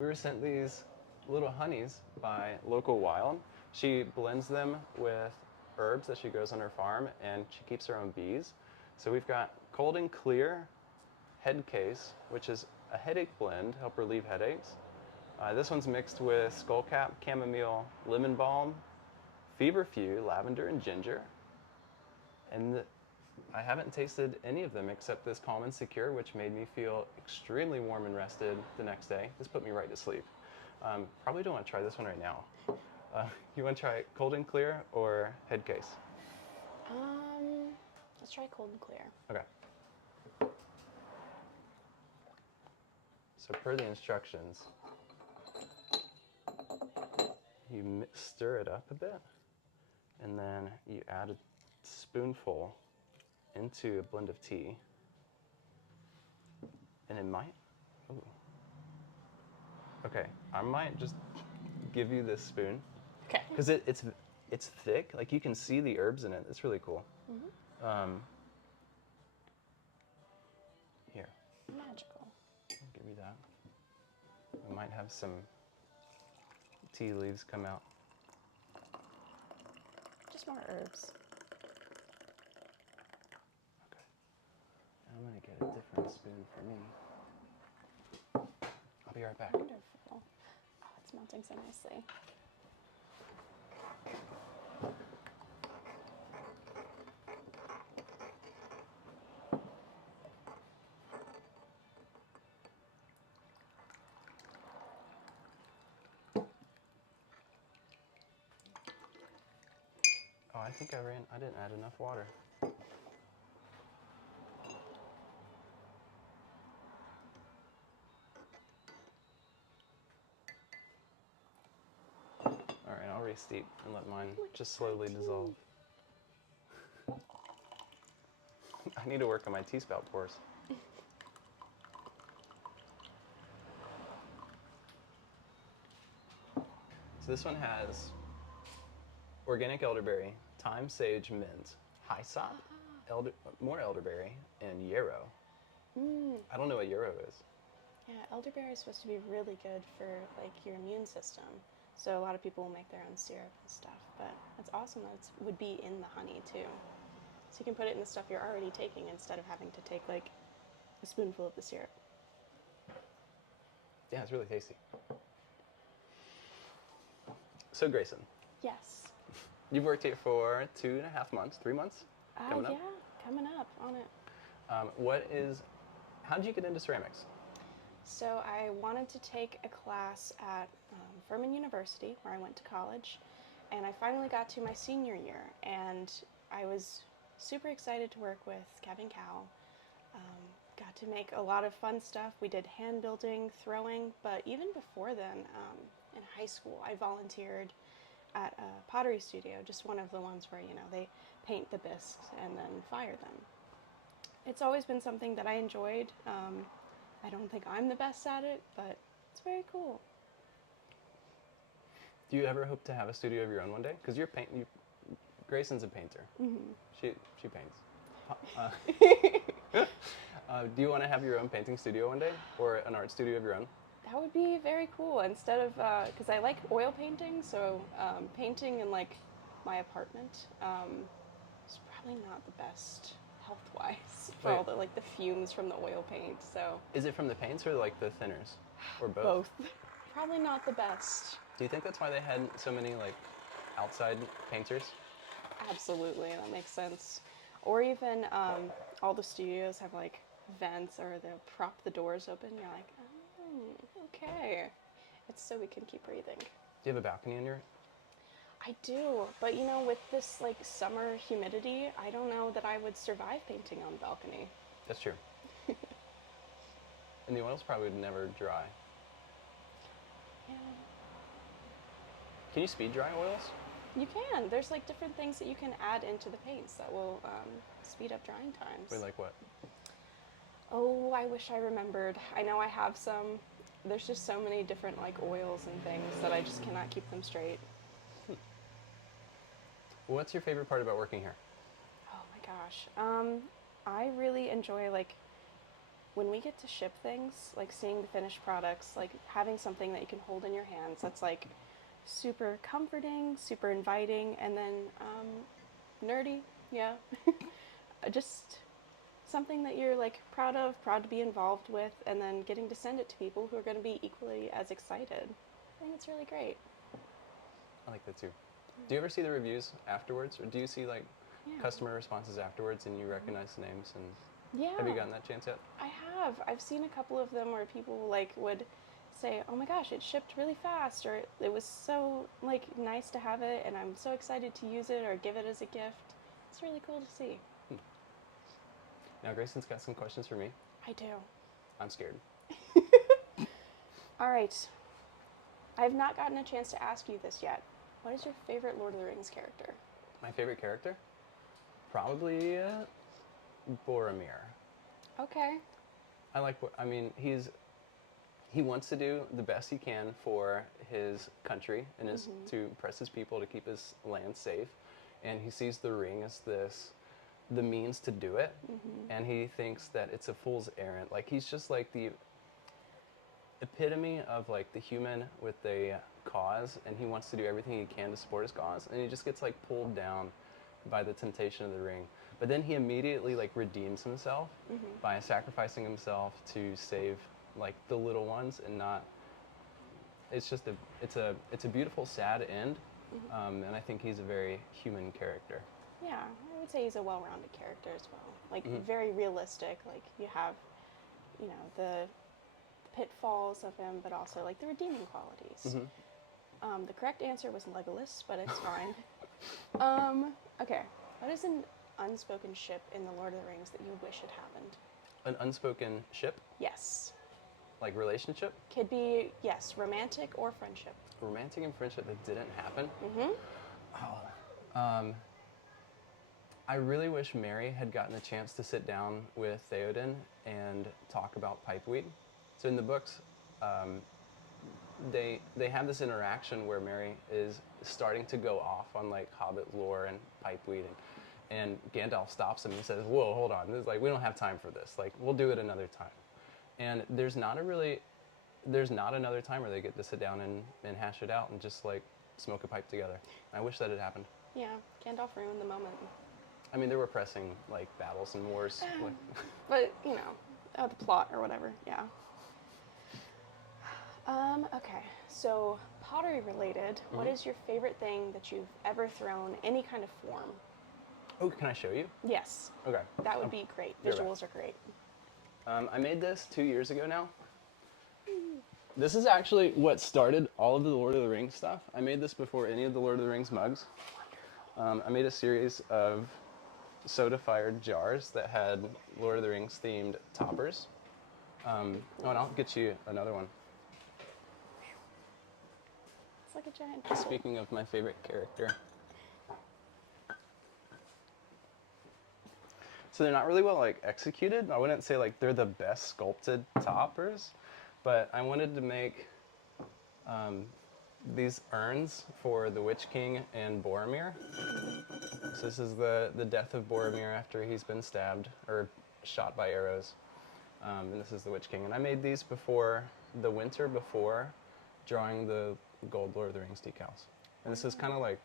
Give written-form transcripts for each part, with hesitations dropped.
We were sent these little honeys by Local Wild. She blends them with herbs that she grows on her farm, and she keeps her own bees. So we've got cold and clear head case, which is a headache blend to help relieve headaches. This one's mixed with skullcap, chamomile, lemon balm, feverfew, lavender, and ginger. And I haven't tasted any of them except this Calm and Secure, which made me feel extremely warm and rested the next day. This put me right to sleep. Probably don't want to try this one right now. You want to try Cold and Clear or Head Case? Let's try Cold and Clear. Okay. So per the instructions, you stir it up a bit, and then you add a spoonful into a blend of tea, and it might, ooh. Okay, I might just give you this spoon. Okay. Because it's thick, like you can see the herbs in it. It's really cool. Here, Magical. I'll give you that. I might have some tea leaves come out. Just more herbs. Okay. I'm gonna get a different spoon for me. I'll be right back. Wonderful. Oh, it's melting so nicely. Oh, I think I didn't add enough water. All right, I'll re-steep and let mine just slowly dissolve. I need to work on my tea spout pores. So this one has organic elderberry, thyme, sage, mint, hyssop, more elderberry, and yarrow. I don't know what yarrow is. Yeah, elderberry is supposed to be really good for like your immune system. So a lot of people will make their own syrup and stuff, but it's awesome that it would be in the honey too. So you can put it in the stuff you're already taking instead of having to take like a spoonful of the syrup. Yeah, it's really tasty. So Grayson, Yes. you've worked here for 2.5 months, 3 months? Coming up? Yeah, coming up on it. How did you get into ceramics? So I wanted to take a class at Furman University, where I went to college, and I finally got to my senior year, and I was super excited to work with Kevin Cow. Got to make a lot of fun stuff. We did hand building, throwing, but even before then, in high school, I volunteered at a pottery studio, just one of the ones where, you know, they paint the bisques and then fire them. It's always been something that I enjoyed. I don't think I'm the best at it, but it's very cool. Do you ever hope to have a studio of your own one day? Because Grayson's a painter. Mm-hmm. She paints. Do you want to have your own painting studio one day, or an art studio of your own? That would be very cool. Instead of, because I like oil painting, so painting in like my apartment is probably not the best health-wise for all the like the fumes from the oil paint. So is it from the paints or like the thinners, or both? Both. Probably not the best. Do you think that's why they had so many like outside painters? Absolutely, that makes sense. Or even all the studios have like vents, or they'll prop the doors open. You're like, oh, okay. It's so we can keep breathing. Do you have a balcony in your? I do, but you know, with this like summer humidity, I don't know that I would survive painting on the balcony. That's true. And the oils probably would never dry. Yeah. Can you speed dry oils? You can. There's like different things that you can add into the paints that will speed up drying times. Wait, like what? Oh, I wish I remembered. I know I have some. There's just so many different like oils and things that I just cannot keep them straight. What's your favorite part about working here? Oh my gosh. I really enjoy like when we get to ship things, like seeing the finished products, like having something that you can hold in your hands, that's like super comforting, super inviting, and then nerdy, yeah. Just something that you're like proud of, proud to be involved with, and then getting to send it to people who are going to be equally as excited. I think it's really great. I like that too. Do you ever see the reviews afterwards, or do you see like Yeah. customer responses afterwards and you recognize the names? And Yeah. have you gotten that chance yet? I have. I've seen a couple of them where people like would say, "Oh my gosh, it shipped really fast," or "It was so like nice to have it, and I'm so excited to use it or give it as a gift." It's really cool to see. Now Grayson's got some questions for me. I do. I'm scared. All right. I have not gotten a chance to ask you this yet. What is your favorite Lord of the Rings character? My favorite character? Probably Boromir. Okay. I mean, he wants to do the best he can for his country and to oppress his people to keep his land safe, and he sees the ring as the means to do it, and he thinks that it's a fool's errand. Like, he's just like the epitome of like the human with a cause, and he wants to do everything he can to support his cause, and he just gets like pulled down by the temptation of the ring. But then he immediately like redeems himself by sacrificing himself to save like the little ones, and not. It's just it's a beautiful sad end, and I think he's a very human character. Yeah, I would say he's a well-rounded character as well. Like very realistic. Like you have, you know, the pitfalls of him, but also like the redeeming qualities. The correct answer was Legolas, but it's fine. Okay, what is an unspoken ship in the Lord of the Rings that you wish had happened? An unspoken ship, Yes. like relationship, Could be, yes, romantic or friendship. romantic and friendship that didn't happen. I really wish Mary had gotten a chance to sit down with Theoden and talk about pipeweed. So in the books, they have this interaction where Mary is starting to go off on like Hobbit lore and pipeweed, and Gandalf stops him and says, "Whoa, hold on! This is like, we don't have time for this. Like, we'll do it another time." And there's not another time where they get to sit down and hash it out and just like smoke a pipe together. I wish that had happened. Yeah, Gandalf ruined the moment. I mean, there were pressing like battles and wars. Like, But, you know, the plot or whatever, yeah. Okay, so pottery related, what is your favorite thing that you've ever thrown, any kind of form? oh, can I show you? Yes, Okay. that would be great. You're right. Visuals are great. I made this 2 years ago now. This is actually what started all of the Lord of the Rings stuff. I made this before any of the Lord of the Rings mugs. I made a series of soda-fired jars that had Lord of the Rings themed toppers. Oh, and I'll get you another one. It's like a giant pickle. Speaking of my favorite character. So they're not really well like executed. I wouldn't say like they're the best sculpted toppers, but I wanted to make these urns for the Witch King and Boromir. So this is the death of Boromir after he's been stabbed or shot by arrows. And this is the Witch King. And I made these before the winter before drawing the gold Lord of the Rings decals. And this is kind of like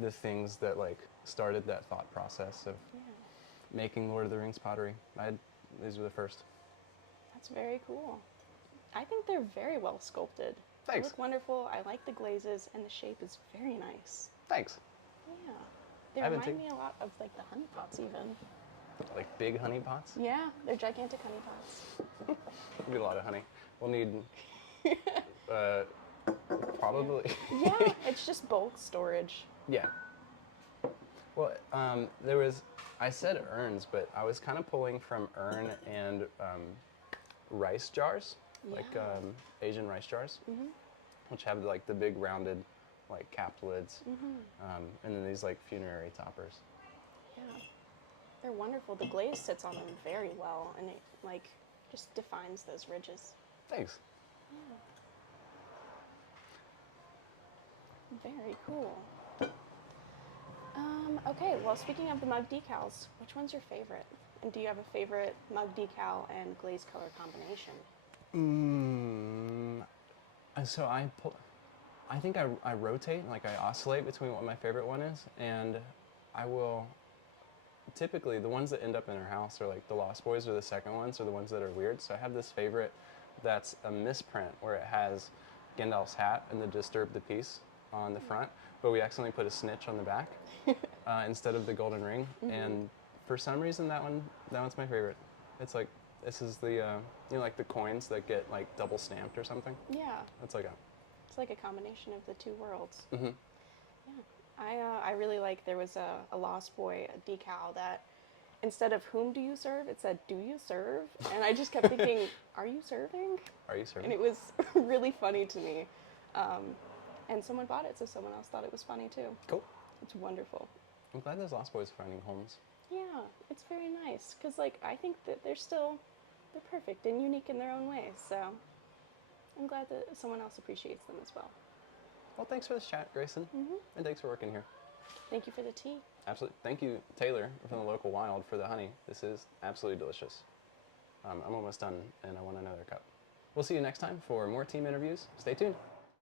the things that like started that thought process of making Lord of the Rings pottery. These were the first. That's very cool. I think they're very well sculpted. They Thanks. look wonderful. I like the glazes, and the shape is very nice. Thanks. Yeah. They I haven't remind me a lot of like the honey pots even. Like big honey pots. Yeah, they're gigantic honey pots. We need a lot of honey. We'll need probably. Yeah, it's just bulk storage. Yeah. Well, I said urns, but I was kind of pulling from urn and rice jars, like Yeah. Asian rice jars, which have like the big rounded like capped lids, and then these like funerary toppers. Yeah. They're wonderful. The glaze sits on them very well, and it like just defines those ridges. Thanks. Very cool. Okay, well, speaking of the mug decals, which one's your favorite? And do you have a favorite mug decal and glaze color combination? So I think I rotate, like I oscillate between what my favorite one is, and I will, typically the ones that end up in our house are like the Lost Boys, or the second ones are the ones that are weird. So I have this favorite that's a misprint where it has Gandalf's hat and the Disturb the Peace on the front, but we accidentally put a snitch on the back instead of the golden ring. And for some reason that one's my favorite. It's like, this is the like the coins that get like double stamped or something. Yeah. It's like It's like a combination of the two worlds. Mm-hmm. Yeah. I really like, there was a Lost Boy decal that instead of whom do you serve, it said do you serve? And I just kept thinking, are you serving? Are you serving? And it was really funny to me. And someone bought it, so someone else thought it was funny too. Cool. It's wonderful. I'm glad those Lost Boys are finding homes. Yeah, it's very nice because, like, I think that they're perfect and unique in their own ways. So I'm glad that someone else appreciates them as well. Well, thanks for this chat, Grayson, and thanks for working here. Thank you for the tea. Absolutely. Thank you, Taylor, from the local wild, for the honey. This is absolutely delicious. I'm almost done, and I want another cup. We'll see you next time for more team interviews. Stay tuned.